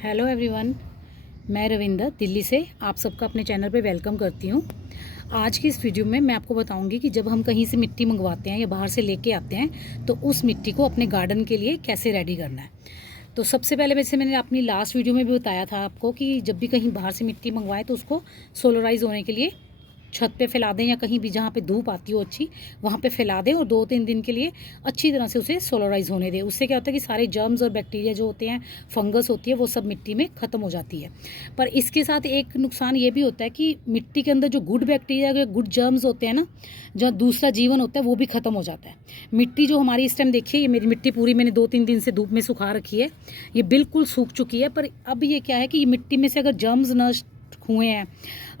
Hello everyone, मैं रविंदर दिल्ली से आप सबका अपने चैनल पे वेलकम करती हूँ। आज की इस वीडियो में मैं आपको बताऊंगी कि जब हम कहीं से मिट्टी मंगवाते हैं या बाहर से लेके आते हैं तो उस मिट्टी को अपने गार्डन के लिए कैसे रेडी करना है। तो सबसे पहले वैसे मैंने अपनी लास्ट वीडियो में भी बताया था आपको कि जब भी कहीं बाहर से मिट्टी मंगवाएं तो उसको सोलराइज होने के लिए छत पे फैला दें या कहीं भी जहाँ पे धूप आती हो अच्छी वहाँ पे फैला दें और 2-3 दिन के लिए अच्छी तरह से उसे सोलराइज होने दें। उससे क्या होता है कि सारे जर्म्स और बैक्टीरिया जो होते हैं, फंगस होती है, वो सब मिट्टी में ख़त्म हो जाती है। पर इसके साथ एक नुकसान ये भी होता है कि मिट्टी के अंदर जो गुड बैक्टीरिया या गुड जर्म्स होते हैं ना, जो दूसरा जीवन होता है, वो भी ख़त्म हो जाता है। मिट्टी जो हमारी इस टाइम देखिए, ये मेरी मिट्टी पूरी मैंने 2-3 दिन से धूप में सुखा रखी है, ये बिल्कुल सूख चुकी है। पर अब ये क्या है कि ये मिट्टी में से अगर जर्म्स नष्ट हुए हैं,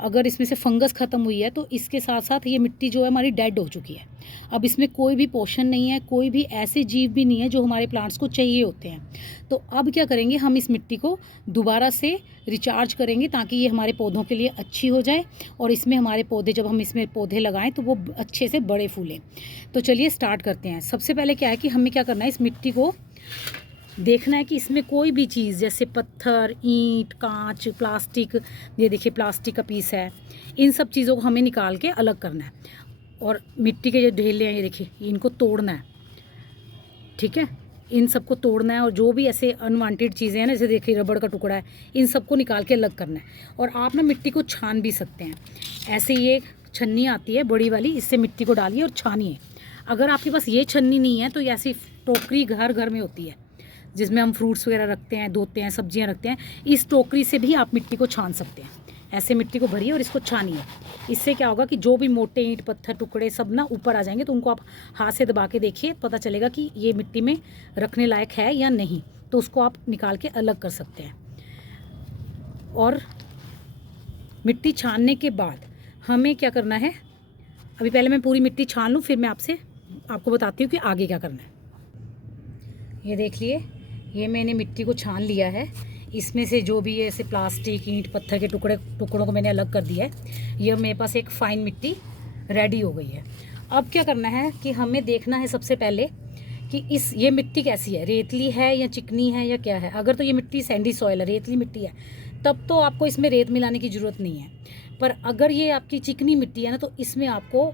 अगर इसमें से फंगस ख़त्म हुई है, तो इसके साथ साथ ये मिट्टी जो है हमारी डेड हो चुकी है। अब इसमें कोई भी पोषण नहीं है, कोई भी ऐसे जीव भी नहीं है जो हमारे प्लांट्स को चाहिए होते हैं। तो अब क्या करेंगे, हम इस मिट्टी को दोबारा से रिचार्ज करेंगे ताकि ये हमारे पौधों के लिए अच्छी हो जाए और इसमें हमारे पौधे, जब हम इसमें पौधे लगाएं तो वो अच्छे से बड़े फूलें। तो चलिए स्टार्ट करते हैं। सबसे पहले क्या है कि हमें क्या करना है, इस मिट्टी को देखना है कि इसमें कोई भी चीज़ जैसे पत्थर, ईंट, कांच, प्लास्टिक, ये देखिए प्लास्टिक का पीस है, इन सब चीज़ों को हमें निकाल के अलग करना है। और मिट्टी के जो ढेले हैं, ये देखिए, इनको तोड़ना है। ठीक है, इन सबको तोड़ना है और जो भी ऐसे अनवांटेड चीज़ें हैं ना, जैसे देखिए रबड़ का टुकड़ा है, इन सबको निकाल के अलग करना है। और आप ना मिट्टी को छान भी सकते हैं। ऐसे ये छन्नी आती है बड़ी वाली, इससे मिट्टी को डालिए और छानिए। अगर आपके पास ये छन्नी नहीं है तो ये ऐसी टोकरी घर घर में होती है जिसमें हम फ्रूट्स वगैरह रखते हैं, धोते हैं, सब्जियां रखते हैं। इस टोकरी से भी आप मिट्टी को छान सकते हैं। ऐसे मिट्टी को भरिए और इसको छानिए। इससे क्या होगा कि जो भी मोटे ईंट पत्थर टुकड़े सब ना ऊपर आ जाएंगे, तो उनको आप हाथ से दबा के देखिए, पता चलेगा कि ये मिट्टी में रखने लायक है या नहीं। तो उसको आप निकाल के अलग कर सकते हैं। और मिट्टी छानने के बाद हमें क्या करना है, अभी पहले मैं पूरी मिट्टी छान लूँ, फिर मैं आपको बताती हूँ कि आगे क्या करना है। ये देख लिए, ये मैंने मिट्टी को छान लिया है। इसमें से जो भी ऐसे प्लास्टिक, ईंट, पत्थर के टुकड़ों को मैंने अलग कर दिया है। ये मेरे पास एक फ़ाइन मिट्टी रेडी हो गई है। अब क्या करना है कि हमें देखना है सबसे पहले कि ये मिट्टी कैसी है, रेतली है या चिकनी है या क्या है। अगर तो ये मिट्टी सैंडी सॉइल है, रेतली मिट्टी है, तब तो आपको इसमें रेत मिलाने की ज़रूरत नहीं है। पर अगर ये आपकी चिकनी मिट्टी है ना, तो इसमें आपको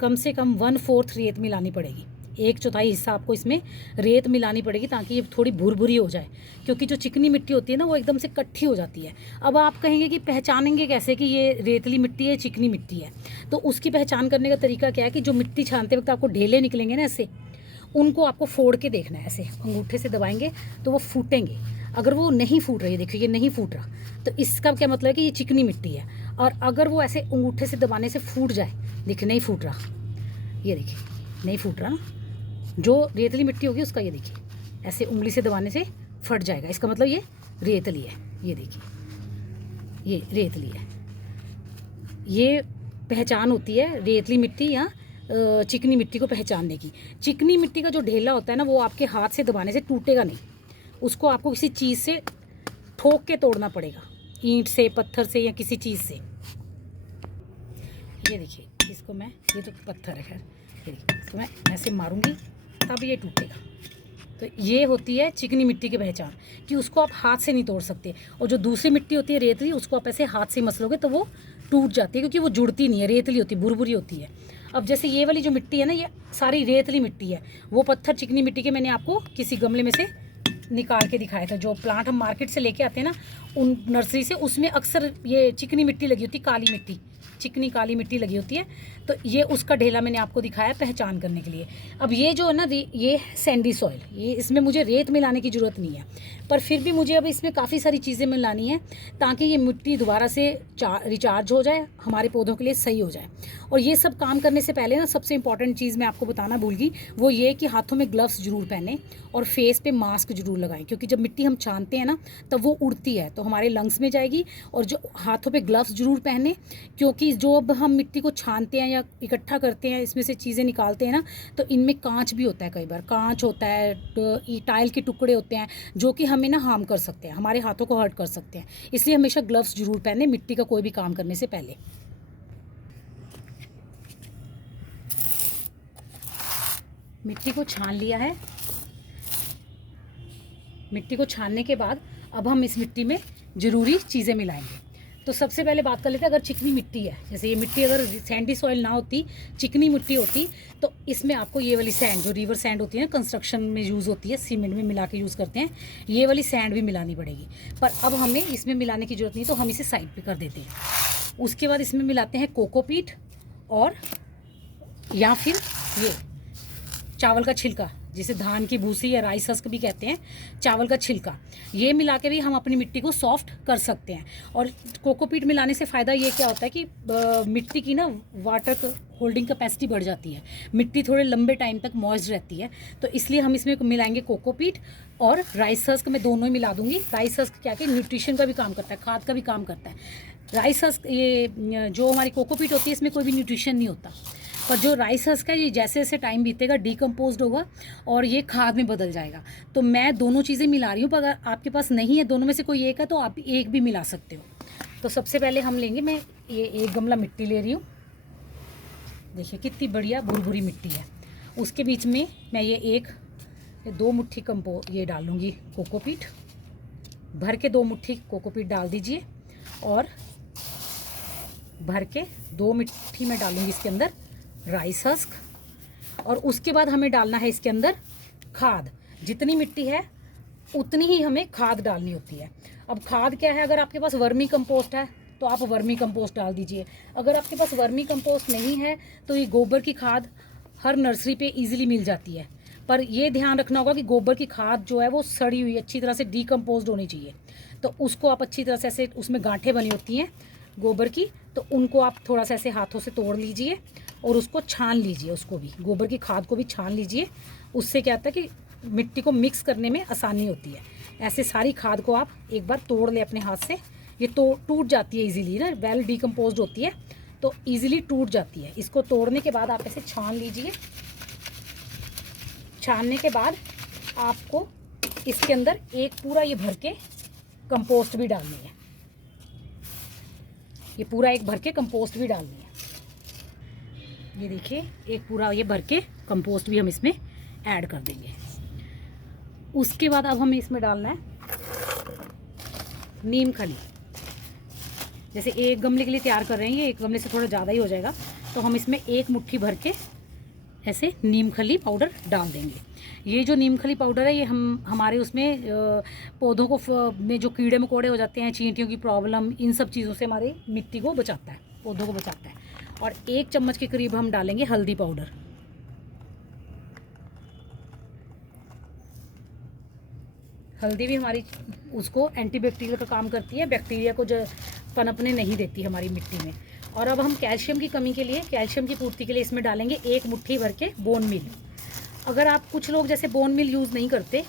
कम से कम 1/4 रेत मिलानी पड़ेगी। 1/4 हिस्सा आपको इसमें रेत मिलानी पड़ेगी ताकि ये थोड़ी भुरभुरी हो जाए। क्योंकि जो चिकनी मिट्टी होती है ना, वो एकदम से कट्ठी हो जाती है। अब आप कहेंगे कि पहचानेंगे कैसे कि ये रेतली मिट्टी है, चिकनी मिट्टी है। तो उसकी पहचान करने का तरीका क्या है कि जो मिट्टी छानते वक्त आपको ढेले निकलेंगे ना ऐसे, उनको आपको फोड़ के देखना है। ऐसे अंगूठे से दबाएंगे तो वो फूटेंगे। अगर वो नहीं फूट रही है, देखिए ये नहीं फूट रहा, तो इसका क्या मतलब है कि ये चिकनी मिट्टी है। और अगर वो ऐसे अंगूठे से दबाने से फूट जाए, देखिए नहीं फूट रहा, ये देखिए नहीं फूट रहा ना, जो रेतली मिट्टी होगी उसका, ये देखिए ऐसे उंगली से दबाने से फट जाएगा, इसका मतलब ये रेतली है। ये देखिए ये रेतली है। ये पहचान होती है रेतली मिट्टी या चिकनी मिट्टी को पहचानने की। चिकनी मिट्टी का जो ढेला होता है ना, वो आपके हाथ से दबाने से टूटेगा नहीं, उसको आपको किसी चीज़ से ठोक के तोड़ना पड़ेगा, ईंट से, पत्थर से या किसी चीज़ से। ये देखिए, इसको मैं, ये तो पत्थर है खैर, ये देखिए इसको मैं ऐसे मारूंगी तब ये टूटेगा। तो ये होती है चिकनी मिट्टी की पहचान, कि उसको आप हाथ से नहीं तोड़ सकते। और जो दूसरी मिट्टी होती है रेतली, उसको आप ऐसे हाथ से मसलोगे तो वो टूट जाती है, क्योंकि वो जुड़ती नहीं है, रेतली होती है, भुरभुरी होती है। अब जैसे ये वाली जो मिट्टी है ना, ये सारी रेतली मिट्टी है। वो पत्थर चिकनी मिट्टी के मैंने आपको किसी गमले में से निकाल के दिखाया था। जो प्लांट हम मार्केट से लेके आते हैं ना, उन नर्सरी से, उसमें अक्सर ये चिकनी मिट्टी लगी होती है, काली मिट्टी, चिकनी काली मिट्टी लगी होती है। तो ये उसका ढेला मैंने आपको दिखाया पहचान करने के लिए। अब ये जो है ना, ये सैंडी सॉइल, ये इसमें मुझे रेत मिलाने की ज़रूरत नहीं है, पर फिर भी मुझे अब इसमें काफ़ी सारी चीज़ें मिलानी है ताकि ये मिट्टी दोबारा से रिचार्ज हो जाए, हमारे पौधों के लिए सही हो जाए। और ये सब काम करने से पहले ना, सबसे इंपॉर्टेंट चीज़ मैं आपको बताना भूल गई, वो ये कि हाथों में ग्लव्स जरूर पहने और फेस पे मास्क जरूर लगाएं। क्योंकि जब मिट्टी हम छानते हैं ना, तब वो उड़ती है, तो हमारे लंग्स में जाएगी। और जो हाथों पे ग्लव्स जरूर पहने, क्योंकि जो अब हम मिट्टी को छानते हैं या इकट्ठा करते हैं, इसमें से चीज़ें निकालते हैं ना, तो इनमें कांच भी होता है, कई बार कांच होता है, टाइल के टुकड़े होते हैं, जो कि हमें ना हार्म कर सकते हैं, हमारे हाथों को हर्ट कर सकते हैं। इसलिए हमेशा ग्लव्स जरूर पहने मिट्टी का कोई भी काम करने से पहले। मिट्टी को छान लिया है। मिट्टी को छानने के बाद अब हम इस मिट्टी में ज़रूरी चीज़ें मिलाएंगे। तो सबसे पहले बात कर लेते हैं, अगर चिकनी मिट्टी है, जैसे ये मिट्टी अगर सैंडी सॉइल ना होती, चिकनी मिट्टी होती, तो इसमें आपको ये वाली सैंड, जो रिवर सैंड होती है ना, कंस्ट्रक्शन में यूज़ होती है, सीमेंट में मिला के यूज़ करते हैं, ये वाली सैंड भी मिलानी पड़ेगी। पर अब हमें इसमें मिलाने की ज़रूरत नहीं, तो हम इसे साइड पर कर देते हैं। उसके बाद इसमें मिलाते हैं कोकोपीट और या फिर ये चावल का छिलका, जिसे धान की भूसी या राइस हस्क भी कहते हैं, चावल का छिलका, ये मिला के भी हम अपनी मिट्टी को सॉफ्ट कर सकते हैं। और कोकोपीट मिलाने से फ़ायदा ये क्या होता है कि मिट्टी की ना वाटर होल्डिंग कैपेसिटी बढ़ जाती है, मिट्टी थोड़े लंबे टाइम तक मॉइस्ट रहती है। तो इसलिए हम इसमें मिलाएंगे कोकोपीट और राइस हस्क, मैं दोनों ही मिला दूंगी। राइस हस्क क्या कि न्यूट्रिशन का भी काम करता है, खाद का भी काम करता है। राइस हस्क, ये जो हमारी कोकोपीट होती है, इसमें कोई भी न्यूट्रिशन नहीं होता, पर जो राइस हस्क है ये जैसे जैसे टाइम बीतेगा डिकम्पोज्ड होगा और ये खाद में बदल जाएगा। तो मैं दोनों चीज़ें मिला रही हूँ, पर अगर आपके पास नहीं है, दोनों में से कोई एक है, तो आप एक भी मिला सकते हो। तो सबसे पहले हम लेंगे, मैं ये एक गमला मिट्टी ले रही हूँ, देखिए कितनी बढ़िया भुरभुरी मिट्टी है। उसके बीच में मैं ये 2 मुट्ठी ये डाल लूँगी कोकोपीट, भर के 2 मुट्ठी कोकोपीट डाल दीजिए, और भर के 2 मुट्ठी में डालूँगी इसके अंदर राइस हस्क। और उसके बाद हमें डालना है इसके अंदर खाद। जितनी मिट्टी है उतनी ही हमें खाद डालनी होती है। अब खाद क्या है, अगर आपके पास वर्मी कंपोस्ट है तो आप वर्मी कंपोस्ट डाल दीजिए। अगर आपके पास वर्मी कंपोस्ट नहीं है तो ये गोबर की खाद हर नर्सरी पे इजीली मिल जाती है। पर ये ध्यान रखना होगा कि गोबर की खाद जो है वो सड़ी हुई, अच्छी तरह से डिकम्पोज्ड होनी चाहिए। तो उसको आप अच्छी तरह से ऐसे, उसमें गांठें बनी होती हैं गोबर की, तो उनको आप थोड़ा सा ऐसे हाथों से तोड़ लीजिए और उसको छान लीजिए, उसको भी, गोबर की खाद को भी छान लीजिए। उससे क्या होता है कि मिट्टी को मिक्स करने में आसानी होती है। ऐसे सारी खाद को आप एक बार तोड़ लें अपने हाथ से, ये तो टूट जाती है इजीली ना, वेल डिकम्पोज्ड होती है तो इजीली टूट जाती है। इसको तोड़ने के बाद आप ऐसे छान लीजिए। छानने के बाद आपको इसके अंदर एक पूरा ये भर के कंपोस्ट भी डालनी है, ये पूरा एक भर के कंपोस्ट भी डालनी है। ये देखिए एक पूरा ये भर के कंपोस्ट भी हम इसमें ऐड कर देंगे। उसके बाद अब हमें इसमें डालना है नीम खली। जैसे एक गमले के लिए तैयार कर रहे हैं, ये एक गमले से थोड़ा ज़्यादा ही हो जाएगा, तो हम इसमें 1 मुट्ठी भर के ऐसे नीम खली पाउडर डाल देंगे। ये जो नीम खली पाउडर है ये हमारे उसमें पौधों को में जो कीड़े मकोड़े हो जाते हैं, चींटियों की प्रॉब्लम, इन सब चीज़ों से हमारी मिट्टी को बचाता है, पौधों को बचाता है। और 1 चम्मच के करीब हम डालेंगे हल्दी पाउडर। हल्दी भी हमारी उसको एंटीबैक्टीरियल का काम करती है, बैक्टीरिया को जो पनपने नहीं देती हमारी मिट्टी में। और अब हम कैल्शियम की कमी के लिए, कैल्शियम की पूर्ति के लिए इसमें डालेंगे 1 मुट्ठी भर के बोन मिल। अगर आप, कुछ लोग जैसे बोन मिल यूज़ नहीं करते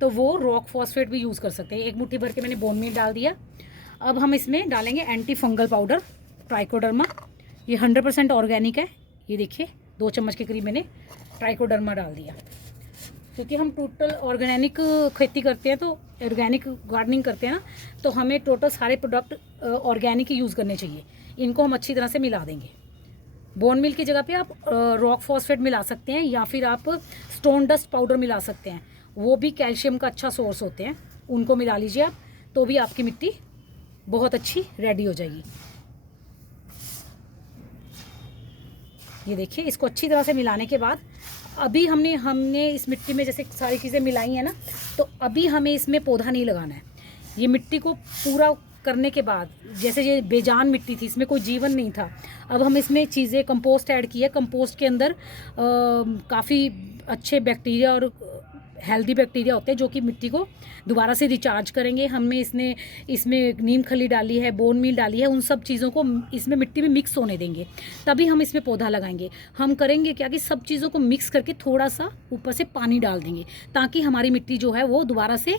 तो वो रॉक फॉस्फेट भी यूज़ कर सकते हैं। 1 मुट्ठी भर के मैंने बोन मिल डाल दिया। अब हम इसमें डालेंगे एंटी फंगल पाउडर ट्राइकोडर्मा, ये 100% ऑर्गेनिक है। ये देखिए 2 चम्मच के करीब मैंने ट्राइकोडर्मा डाल दिया, क्योंकि हम टोटल ऑर्गेनिक खेती करते हैं, तो ऑर्गेनिक गार्डनिंग करते हैं ना, तो हमें टोटल सारे प्रोडक्ट ऑर्गेनिक ही यूज़ करने चाहिए। इनको हम अच्छी तरह से मिला देंगे। बोन मिल की जगह पे आप रॉक फॉस्फेट मिला सकते हैं, या फिर आप स्टोन डस्ट पाउडर मिला सकते हैं, वो भी कैल्शियम का अच्छा सोर्स होते हैं, उनको मिला लीजिए आप, तो भी आपकी मिट्टी बहुत अच्छी रेडी हो जाएगी। ये देखिए इसको अच्छी तरह से मिलाने के बाद अभी हमने इस मिट्टी में जैसे सारी चीज़ें मिलाई हैं ना, तो अभी हमें इसमें पौधा नहीं लगाना है। ये मिट्टी को पूरा करने के बाद, जैसे ये बेजान मिट्टी थी, इसमें कोई जीवन नहीं था, अब हम इसमें चीज़ें, कंपोस्ट ऐड किया। कंपोस्ट के अंदर काफ़ी अच्छे बैक्टीरिया और हेल्दी बैक्टीरिया होते हैं जो कि मिट्टी को दोबारा से रिचार्ज करेंगे। हमने इसमें नीम खली डाली है, बोन मील डाली है, उन सब चीज़ों को इसमें मिट्टी में मिक्स होने देंगे, तभी हम इसमें पौधा लगाएंगे। हम करेंगे क्या कि सब चीज़ों को मिक्स करके थोड़ा सा ऊपर से पानी डाल देंगे, ताकि हमारी मिट्टी जो है वो दोबारा से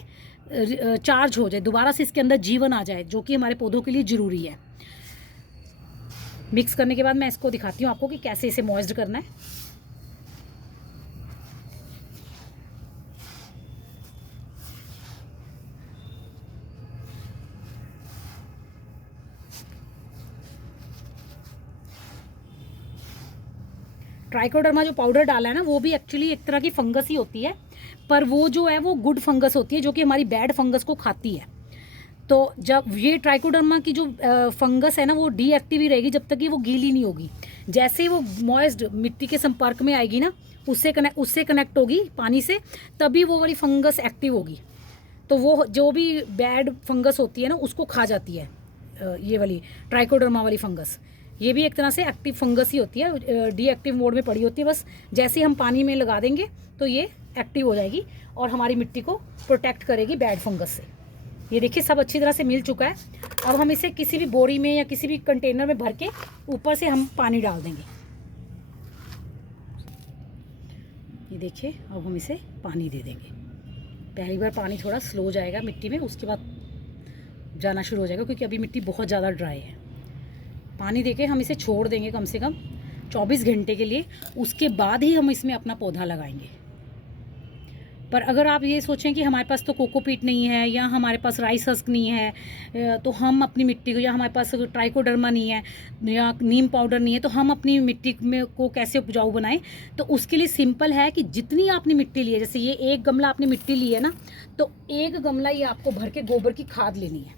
चार्ज हो जाए, दोबारा से इसके अंदर जीवन आ जाए, जो कि हमारे पौधों के लिए ज़रूरी है। मिक्स करने के बाद मैं इसको दिखाती हूँ आपको कि कैसे इसे मॉइस्ट करना है। ट्राइकोडर्मा जो पाउडर डाला है ना, वो भी एक्चुअली एक तरह की फंगस ही होती है, पर वो जो है वो गुड फंगस होती है, जो कि हमारी बैड फंगस को खाती है। तो जब ये ट्राइकोडर्मा की जो फंगस है ना वो डीएक्टिव ही रहेगी जब तक कि वो गीली नहीं होगी। जैसे ही वो मॉइस्ड मिट्टी के संपर्क में आएगी ना, उससे कनेक्ट होगी पानी से, तभी वो वाली फंगस एक्टिव होगी। तो वो जो भी बैड फंगस होती है ना उसको खा जाती है ये वाली ट्राइकोडर्मा वाली फंगस। ये भी एक तरह से एक्टिव फंगस ही होती है, डीएक्टिव मोड में पड़ी होती है। बस जैसे ही हम पानी में लगा देंगे तो ये एक्टिव हो जाएगी और हमारी मिट्टी को प्रोटेक्ट करेगी बैड फंगस से। ये देखिए सब अच्छी तरह से मिल चुका है। अब हम इसे किसी भी बोरी में या किसी भी कंटेनर में भर के ऊपर से हम पानी डाल देंगे। ये देखिए अब हम इसे पानी दे देंगे। पहली बार पानी थोड़ा स्लो जाएगा मिट्टी में, उसके बाद जाना शुरू हो जाएगा क्योंकि अभी मिट्टी बहुत ज़्यादा ड्राई है। पानी देके हम इसे छोड़ देंगे कम से कम 24 घंटे के लिए, उसके बाद ही हम इसमें अपना पौधा लगाएंगे। पर अगर आप ये सोचें कि हमारे पास तो कोकोपीट नहीं है या हमारे पास राइस हस्क नहीं है, तो हम अपनी मिट्टी को, या हमारे पास ट्राइकोडर्मा नहीं है या नीम पाउडर नहीं है, तो हम अपनी मिट्टी में को कैसे उपजाऊ बनाएं। तो उसके लिए सिंपल है कि जितनी आपने मिट्टी ली है, जैसे ये 1 गमला आपने मिट्टी ली है ना, तो 1 गमला ये आपको भर के गोबर की खाद लेनी है।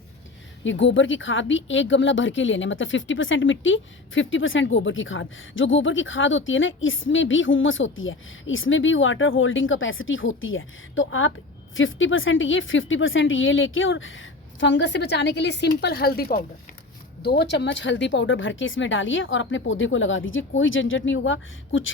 ये गोबर की खाद भी 1 गमला भर के लेने, मतलब 50% मिट्टी 50% गोबर की खाद। जो गोबर की खाद होती है ना, इसमें भी हुमस होती है, इसमें भी वाटर होल्डिंग कैपेसिटी होती है। तो आप 50% ये 50% ये लेके, और फंगस से बचाने के लिए सिंपल हल्दी पाउडर 2 चम्मच हल्दी पाउडर भर के इसमें डालिए और अपने पौधे को लगा दीजिए। कोई झंझट नहीं होगा,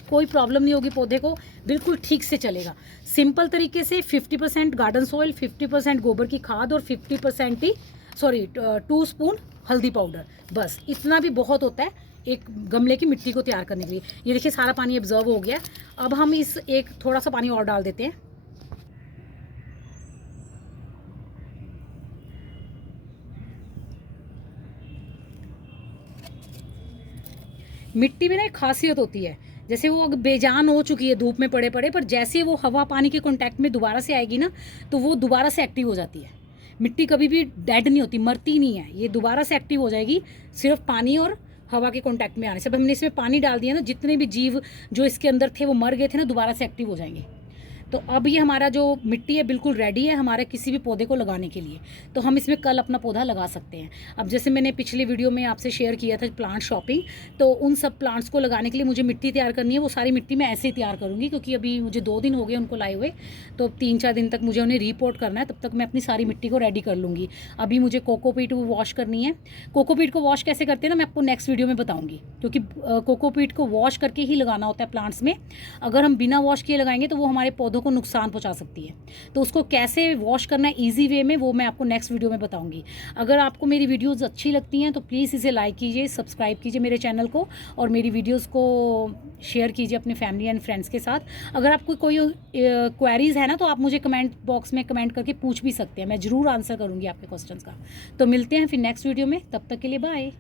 कोई प्रॉब्लम नहीं होगी, पौधे को बिल्कुल ठीक से चलेगा। सिंपल तरीके से 50% गार्डन सॉइल, 50% गोबर की खाद और 50% ही 2 स्पून हल्दी पाउडर, बस इतना भी बहुत होता है एक गमले की मिट्टी को तैयार करने के लिए। ये देखिए सारा पानी एब्जॉर्ब हो गया। अब हम इस एक थोड़ा सा पानी और डाल देते हैं। मिट्टी में ना एक खासियत होती है, जैसे वो अगर बेजान हो चुकी है धूप में पड़े पड़े, पर जैसे वो हवा पानी के कांटेक्ट में दोबारा से आएगी ना, तो वो दोबारा से एक्टिव हो जाती है। मिट्टी कभी भी डेड नहीं होती, मरती नहीं है, ये दोबारा से एक्टिव हो जाएगी सिर्फ पानी और हवा के कांटेक्ट में आने से। अब हमने इसमें पानी डाल दिया ना, जितने भी जीव जो इसके अंदर थे वो मर गए थे ना, दोबारा से एक्टिव हो जाएंगे। तो अब ये हमारा जो मिट्टी है बिल्कुल रेडी है हमारे किसी भी पौधे को लगाने के लिए। तो हम इसमें कल अपना पौधा लगा सकते हैं। अब जैसे मैंने पिछले वीडियो में आपसे शेयर किया था प्लांट शॉपिंग, तो उन सब प्लांट्स को लगाने के लिए मुझे मिट्टी तैयार करनी है। वो सारी मिट्टी मैं ऐसे ही तैयार करूँगी क्योंकि अभी मुझे 2 दिन हो गए उनको लाए हुए, तो 3-4 दिन तक मुझे उन्हें रिपोर्ट करना है। तब तक मैं अपनी सारी मिट्टी को रेडी कर लूँगी। अभी मुझे कोकोपीट वॉश करनी है। कोकोपीट को वॉश कैसे करते हैं ना, मैं आपको नेक्स्ट वीडियो में बताऊँगी, क्योंकि कोकोपीट को वॉश करके ही लगाना होता है प्लांट्स में। अगर हम बिना वॉश किए लगाएंगे तो वो हमारे पौधों को नुकसान पहुँचा सकती है। तो उसको कैसे वॉश करना है ईजी वे में, वो मैं आपको नेक्स्ट वीडियो में बताऊंगी। अगर आपको मेरी वीडियोस अच्छी लगती हैं तो प्लीज़ इसे लाइक कीजिए, सब्सक्राइब कीजिए मेरे चैनल को, और मेरी वीडियोस को शेयर कीजिए अपने फैमिली एंड फ्रेंड्स के साथ। अगर आपको कोई क्वेरीज है ना, तो आप मुझे कमेंट बॉक्स में कमेंट करके पूछ भी सकते हैं, मैं ज़रूर आंसर करूँगी आपके क्वेश्चंस का। तो मिलते हैं फिर नेक्स्ट वीडियो में, तब तक के लिए बाय।